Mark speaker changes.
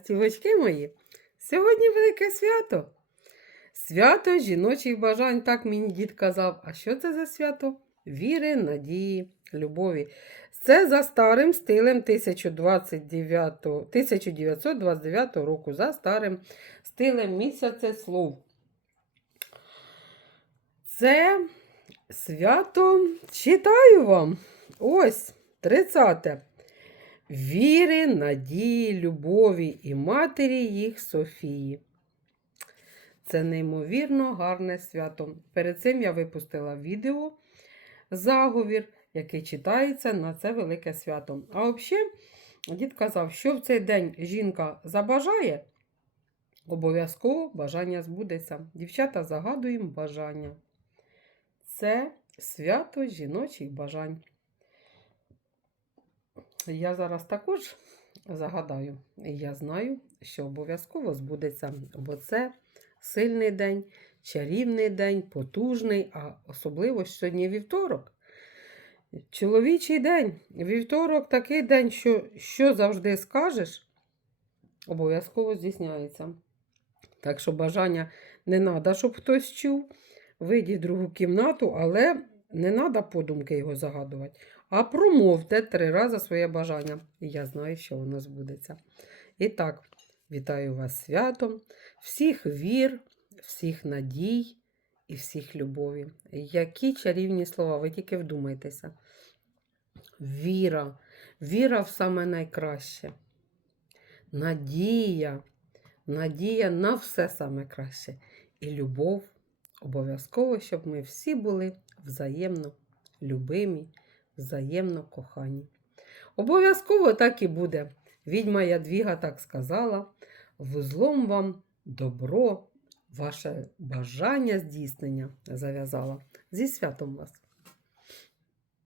Speaker 1: Стівочки мої, сьогодні велике свято. Свято жіночих бажань, так мені дід казав. А що це за свято? Віри, надії, любові. Це за старим стилем 1029, 1929 року, за старим стилем місяця слов. Це свято читаю вам. Ось 30. Віри, надії, любові і матері їх Софії. Це неймовірно гарне свято. Перед цим я випустила відео заговір, який читається на це велике свято. А взагалі, дід казав, що в цей день жінка забажає, обов'язково бажання збудеться. Дівчата загадуємо бажання. Це свято жіночих бажань. Я зараз також загадаю, і я знаю, що обов'язково збудеться, бо це сильний день, чарівний день, потужний, а особливо сьогодні вівторок. Чоловічий день. Вівторок такий день, що, що завжди скажеш, обов'язково здійсняється. Так що бажання не треба, щоб хтось чув. Вийдіть в другу кімнату, але не треба подумки його загадувати. А промовте три рази своє бажання. І я знаю, що воно збудеться. І так, вітаю вас святом, всіх вір, всіх надій і всіх любові. Які чарівні слова, ви тільки вдумайтеся. Віра, віра в саме найкраще. Надія, надія на все саме краще. І любов обов'язково, щоб ми всі були взаємно любимі взаємно кохані. Обов'язково так і буде. Відьма Ядвіга так сказала: вузлом вам добро, ваше бажання здійснення зав'язала. Зі святом вас!